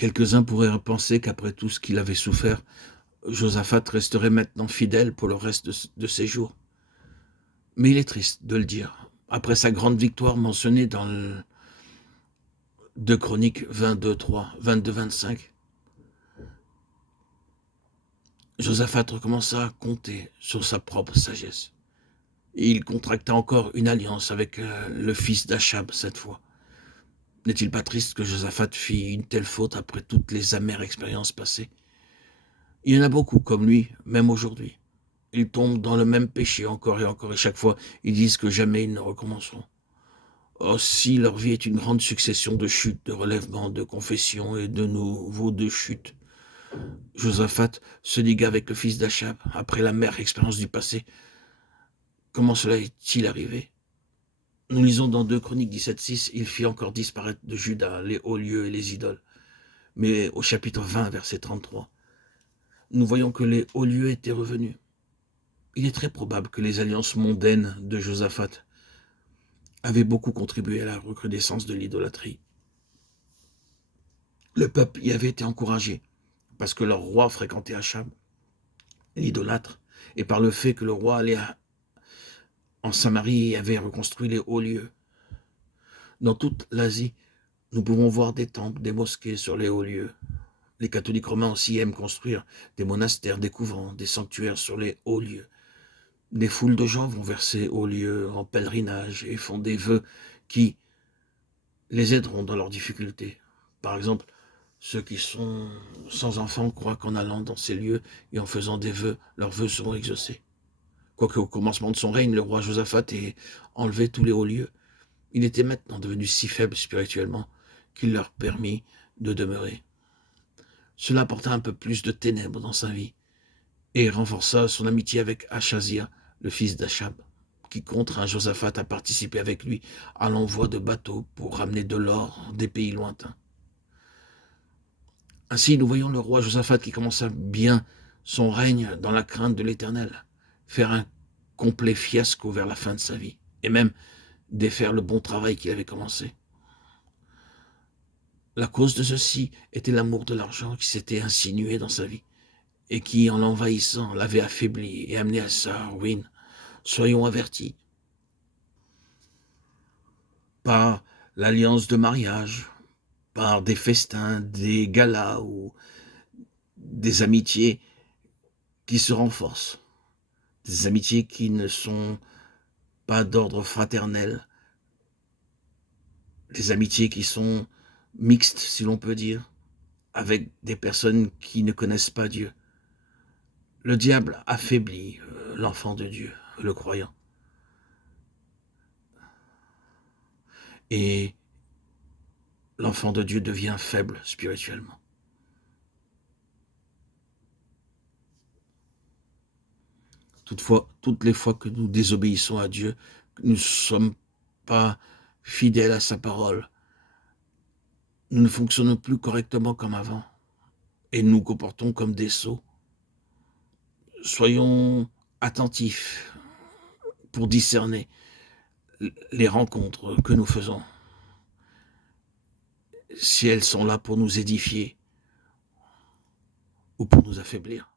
Quelques-uns pourraient penser qu'après tout ce qu'il avait souffert, Josaphat resterait maintenant fidèle pour le reste de ses jours. Mais il est triste de le dire. Après sa grande victoire mentionnée dans le 2 Chroniques 22-3, 22-25, Josaphat recommença à compter sur sa propre sagesse. Et il contracta encore une alliance avec le fils d'Achab cette fois. N'est-il pas triste que Josaphat fit une telle faute après toutes les amères expériences passées? Il y en a beaucoup comme lui, même aujourd'hui. Ils tombent dans le même péché encore, et chaque fois, ils disent que jamais ils ne recommenceront. Aussi, leur vie est une grande succession de chutes, de relèvements, de confessions et de nouveau de chutes. Josaphat se liga avec le fils d'Achab, après l'amère expérience du passé. Comment cela est-il arrivé? Nous lisons dans 2 Chroniques 17-6, il fit encore disparaître de Juda les hauts lieux et les idoles. Mais au chapitre 20, verset 33, nous voyons que les hauts lieux étaient revenus. Il est très probable que les alliances mondaines de Josaphat avaient beaucoup contribué à la recrudescence de l'idolâtrie. Le peuple y avait été encouragé parce que leur roi fréquentait Achab, l'idolâtre, et par le fait que le roi allait en Samarie et avait reconstruit les hauts lieux. Dans toute l'Asie, nous pouvons voir des temples, des mosquées sur les hauts lieux. Les catholiques romains aussi aiment construire des monastères, des couvents, des sanctuaires sur les hauts lieux. Des foules de gens vont vers ces hauts lieux en pèlerinage et font des vœux qui les aideront dans leurs difficultés. Par exemple, ceux qui sont sans enfants croient qu'en allant dans ces lieux et en faisant des vœux, leurs vœux seront exaucés. Quoique au commencement de son règne, le roi Josaphat ait enlevé tous les hauts lieux, il était maintenant devenu si faible spirituellement qu'il leur permit de demeurer. Cela apporta un peu plus de ténèbres dans sa vie et renforça son amitié avec Achazia, le fils d'Achab, qui contraint Josaphat à participer avec lui à l'envoi de bateaux pour ramener de l'or des pays lointains. Ainsi, nous voyons le roi Josaphat qui commença bien son règne dans la crainte de l'Éternel, faire un complet fiasco vers la fin de sa vie, et même défaire le bon travail qu'il avait commencé. La cause de ceci était l'amour de l'argent qui s'était insinué dans sa vie, et qui, en l'envahissant, l'avait affaibli et amené à sa ruine. Soyons avertis par l'alliance de mariage, par des festins, des galas ou des amitiés qui se renforcent, des amitiés qui ne sont pas d'ordre fraternel, des amitiés qui sont mixtes, si l'on peut dire, avec des personnes qui ne connaissent pas Dieu. Le diable affaiblit l'enfant de Dieu, le croyant. Et l'enfant de Dieu devient faible spirituellement. Toutefois, toutes les fois que nous désobéissons à Dieu, que nous ne sommes pas fidèles à sa parole, nous ne fonctionnons plus correctement comme avant et nous nous comportons comme des sots. Soyons attentifs pour discerner les rencontres que nous faisons, si elles sont là pour nous édifier ou pour nous affaiblir.